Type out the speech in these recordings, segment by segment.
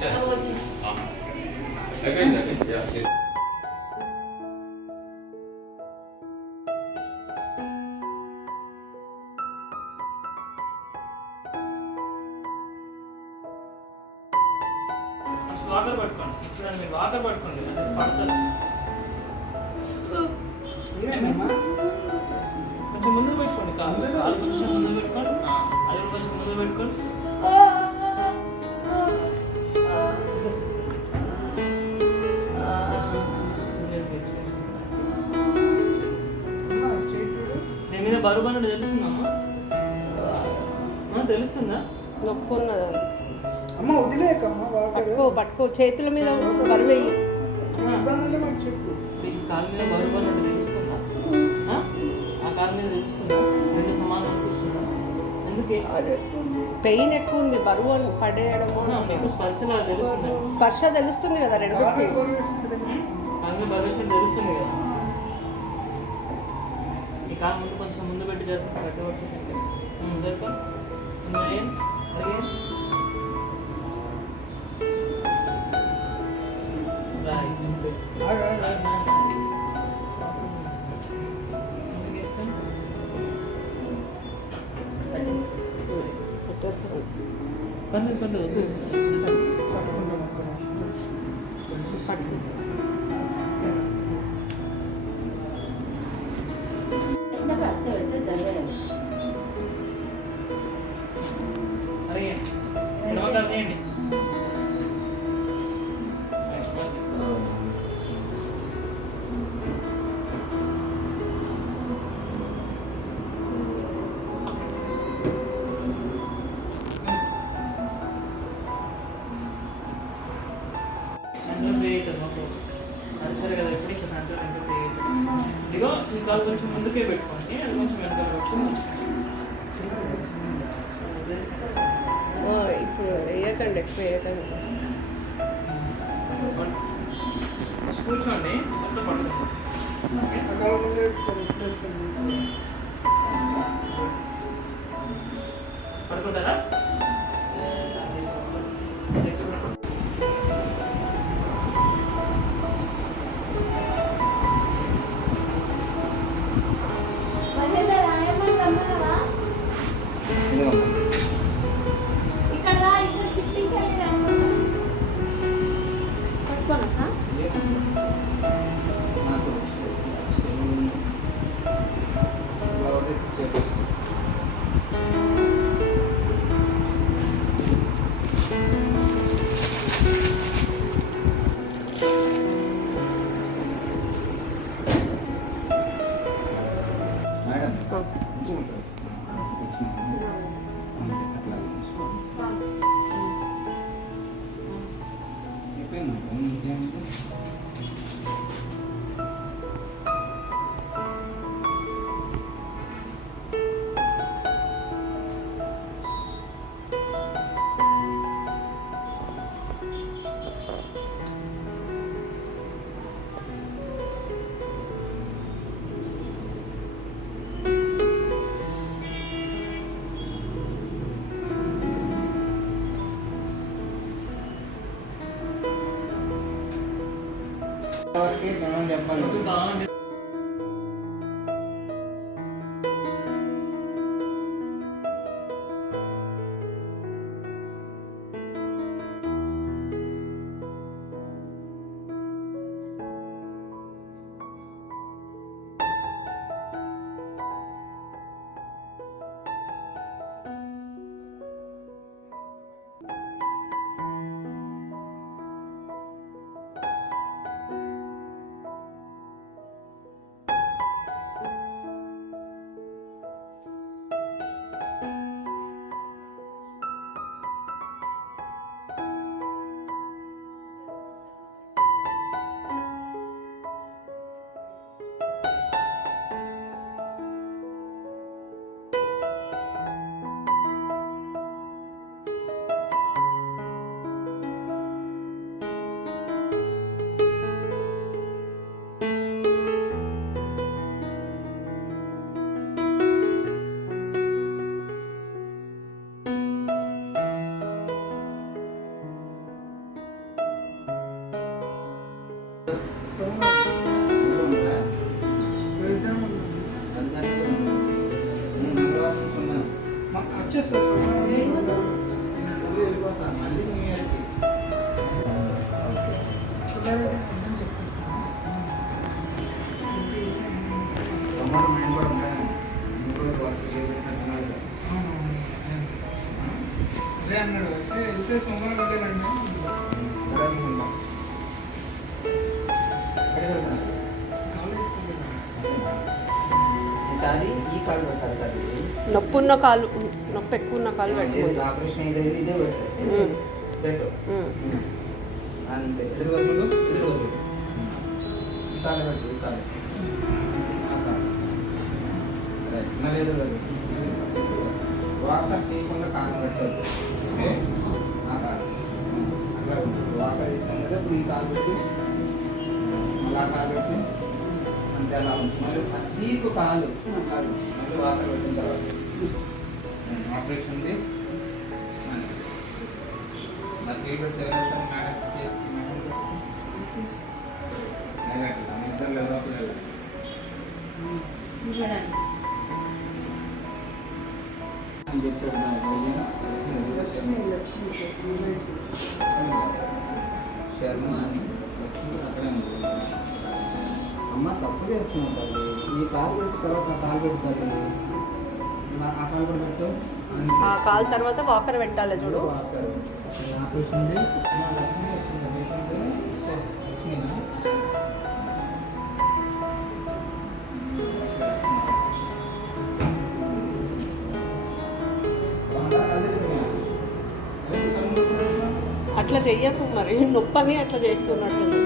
Water పట్టుకోండి. చూడండి మీరు వాటర్ పట్టుకోండి, అది పడుతుంది. కొంచెం ముందు పెట్టుకోండి, కాలు కొంచెం ముందు పెట్టుకోండి, అది కొంచెం ముందు పెట్టుకోండి. దీని మీద బరువు అన్నట్టు తెలుస్తుందమ్మా? తెలుస్తుందా? నొప్పి ఉన్నదా? అమ్మ వదిలేకమ్మా, పట్టుకో చేతుల మీద బరువు వెయ్యి. చెప్పు. కాలు మీద బరువు అన్నట్టు తెలుస్తుందా? ఆ కాలు మీద తెలుస్తుందా? రెండు సమానం అనిపిస్తుందా? అందుకే పెయిన్ ఎక్కువ ఉంది, బరువు పడేయడము. మీకు స్పర్శలో తెలుస్తుంది, స్పర్శ తెలుస్తుంది కదా, రెండు కాలు మీద బరువు వేసినట్టు తెలుస్తుంది కదా. ఈ కాలు ముందు కొంచెం ముందు పెట్టి జరుపుకుంటే గట్టి పట్టేసండి. జరుపుకోండి. సరే కదా, ఇప్పుడు ఇట్లా సెంటర్ ఇదిగో ఈ కాలు కొంచెం ముందుకే పెట్టుకోండి, అది కొంచెం వెనకాల పెట్టుకోండి. ఇప్పుడు వేయకండి, ఎక్కువ వేయకండి. కూర్చోండి, మొత్తం పడుతుంది. పడుకుంటారా? చెప్పాలి. ఇందులో ఉందా? అది అనుకున్నాను. నేను మంగళవారం నుంచి ఉన్నాను. వచ్చేస్తా సోమవారం నేను ఊరు వెళ్ళిపోతాను మళ్ళీ న్యూ ఇయర్కి. సోమవారం నేను కూడా ఉంటాను. నేను కూడా వర్క్ చేసినట్టున్నాను కదా. అదే అన్నాడు వెళ్తే సోమవారం వెళ్ళాలండి అలాగే ఉందాం. ఎక్కడికి వెళ్తున్నారు? ఈసారి ఈ కాలు పెట్టాలి తల్లి. నొప్పి ఉన్న కాలు, నొప్పి ఎక్కువ ఉన్న కాలు పెట్టుకోండి. ఆపరేషన్ ఇదే ఇదే పెట్టాలి. పెట్టు అంతే. ఎదురు వదులు ఎదురు వదులు. ఈ కాలు పెట్టు ఈ కాలు. ఆ కాలు. రైట్. మళ్ళీ ఎదురు వదులు. వాకర్ తీయకుండా కాలు పెట్టాలి. ఓకే ఆ కాలు అట్లా వాకర్ ఇస్తాం కదా ఇప్పుడు ఈ కాలు పెట్టి మళ్ళీ ఆ కాలు పెట్టి అంతే అలా ఉంచు. మళ్ళీ ప్రతీకు కాలు కాలు మళ్ళీ వాకర్ పెట్టిన తర్వాత ఆపరేషన్ ఉంది. మరి టీ పెడితే ఎవరెళ్తారు? మేడం చేసి మేడం చేసి వెళ్ళండి. ఇద్దరు ఎవరో ఒకరు వెళ్ళండి. అని చెప్పాడు నా భోజనం. శర్మ అని లక్ష్మి అక్కడే ఉంది. అమ్మ తప్పు చేస్తున్నావు తల్లి. నీ కాలు పెట్టి తర్వాత ఆ కాలు పెడతారు. ఆ కాలు కూడా పెట్టు. ఆ కాలు తర్వాత వాకర్ పెట్టాలి చూడు. ఆపరేషన్ ఉంది. మా లక్ష్మి వచ్చింది పేషెంట్. లక్ష్మీనా? అట్లా చెయ్యకు మరి, నొప్పని అట్లా చేస్తున్నట్టుంది.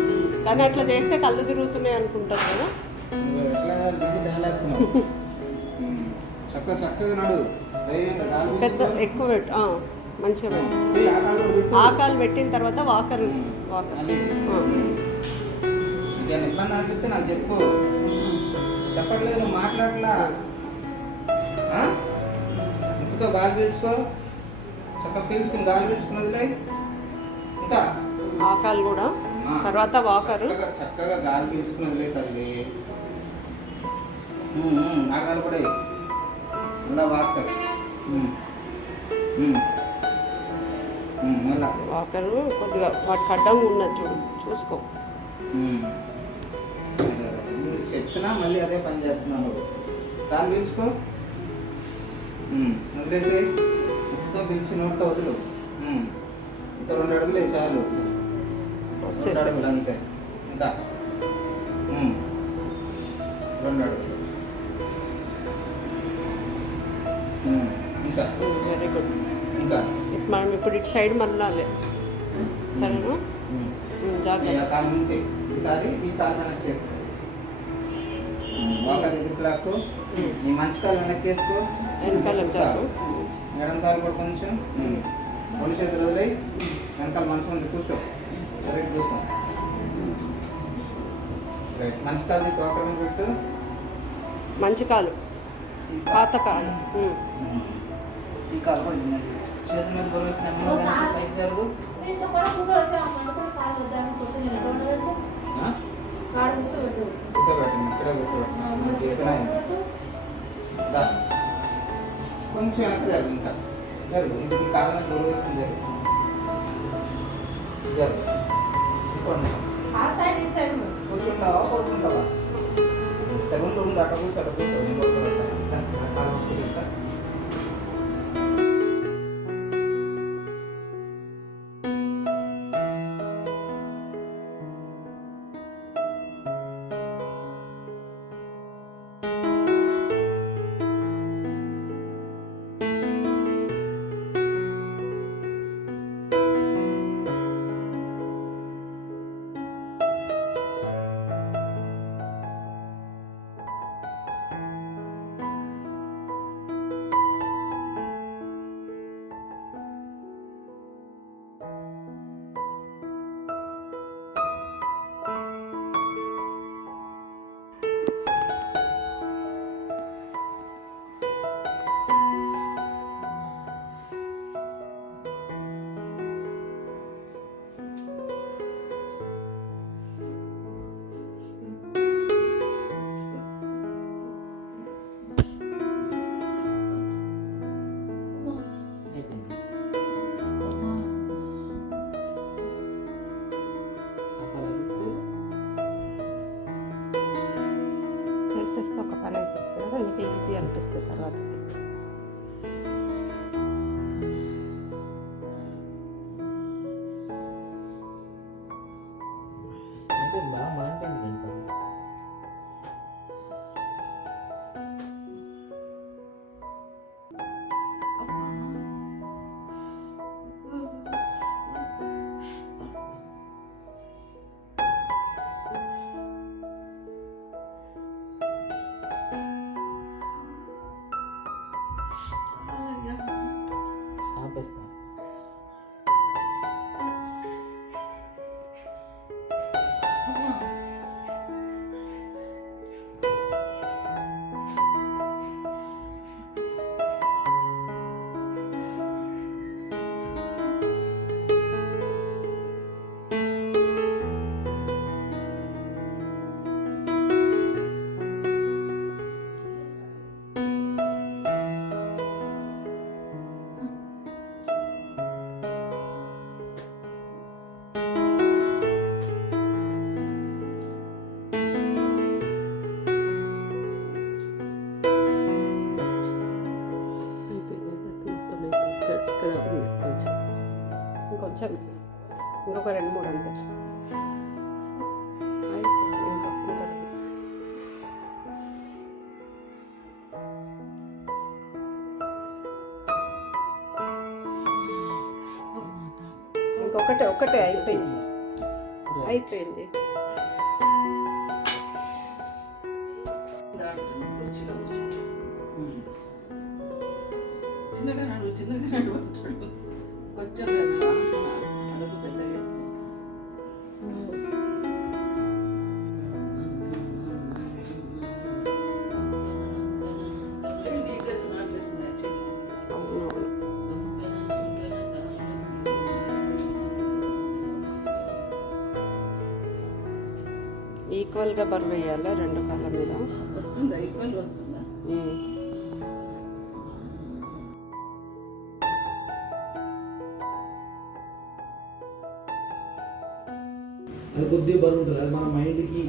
కానీ అట్లా చేస్తే కళ్ళు తిరుగుతున్నాయి అనుకుంటారు కదా. ఎట్లా గుండు జాలేస్తున్నావు? చక్కగా చక్కగా నాడు ధైర్యంగా కాలు పెద్ద తీసుకో. ఎక్కువ పెట్టు, మంచిగా పెట్టు. ఏయ్, ఆ కాలు కూడా పెట్టు. ఆ కాలు పెట్టిన తర్వాత వాకర్ మళ్ళీ ఇది. ఇంకేమైనా ఇబ్బంది అనిపిస్తే నాకు చెప్పు. చెప్పట్లేదు నువ్వు మాట్లాడలా. ముక్కుతో గాలి పీల్చుకో. చక్కగా పీల్చుకుని గాలి పీల్చుకుని వదిలే. ఇంకా ఆ కాలు కూడా తర్వాత వాకరు. చక్కగా గాలి పీల్చుకుని వదిలే తల్లి. ఆ కాలు కూడా వేయి. మళ్ళా వాకర్. మళ్ళా వాకరు కొద్దిగా వాటికి అడ్డంగా ఉన్నది చూడు, చూసుకో. నువ్వు చెప్తున్నా మళ్ళీ అదే పని చేస్తున్నావు. కాలు పీల్చుకో. వదిలేసి ముక్కుతో పీల్చి నోటితో వదులు. ఇంకా 2 అడుగులు చాలు. 2 అడుగులు అంతే. ఇంకా 2 అడుగులు. ఇంకా వెరీ గుడ్. ఇంకా మనం ఇప్పుడు ఇటు సైడ్ మళ్ళాలి, సరేనా? జాగ్రత్త. కాలు ఉంటే ఈసారి ఈ కాలు వెనక్కి వేసుకో. ఒక దగ్గరికి లాక్కో. ఈ మంచి కాలు వెనక్కి వేసుకో. వెనకాల చాలు. ఎడం కాలు కూడా కొంచెం. 2 చేతులు వదిలేయి. వెనకాల మంచి మంది కూర్చో. రైట్ కూర్చో. రైట్. మంచి కాలు తీసి ఒకరి మీద పెట్టు. మంచి కాలు, పాత కాలు. ఈ కాలు కూడా చేతుల మీద బరువేస్తున్నాం. పైకి జరుగు. కూర్చోబెట్టండి. ఇక్కడే కూర్చోబెట్టండి. కొంచెం వెనక్కి జరుగు. ఇంకా జరుగు. ఇది ఈ కాలం బరువేస్తుంది. జరుగు జరుగు. కూర్చుంటావా పడుకుంటావా? సెకండ్ రూమ్ అట్ట కూర్చో. చేస్తే ఒక పని అయిపోతుంది కదా, నీకు ఈజీ అనిపిస్తుంది తర్వాత. ఆపేస్తా. ఇంకొంచెం ఇంకొక 2-3 అంతే అయిపోయింది. ఇంకా ఒకటే అయిపోయింది. చిన్నగా నడు చూడు కొంచెం అడుగు పెద్దగా వేస్తాం. ఈక్వల్గా బరువు వేయాలి 2 కాళ్ళ మీద. వస్తుందా? ఈక్వల్ వస్తుందా? అది కొద్దిగా బరువు ఉంటుంది. అది మన మైండ్కి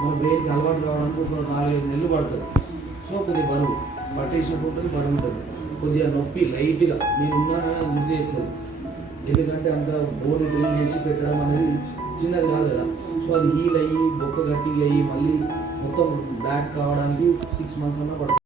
మన బ్రెయిన్కి అలవాటు కావడానికి ఒక 4-5 నెలలు పడుతుంది. సో కొద్దిగా బరువు పట్టేసినట్టు ఉంటుంది, బరువు ఉంటుంది. కొద్దిగా నొప్పి లైట్గా నేను ఉన్నానని గుర్తు చేస్తుంది. ఎందుకంటే అంత బోన్ డ్రిల్ చేసి పెట్టడం అనేది చిన్నది కాదు కదా. సో అది హీల్ అయ్యి బొక్క గట్టిగా అయ్యి మళ్ళీ మొత్తం బ్యాక్ కావడానికి 6 months అన్నా పడుతుంది.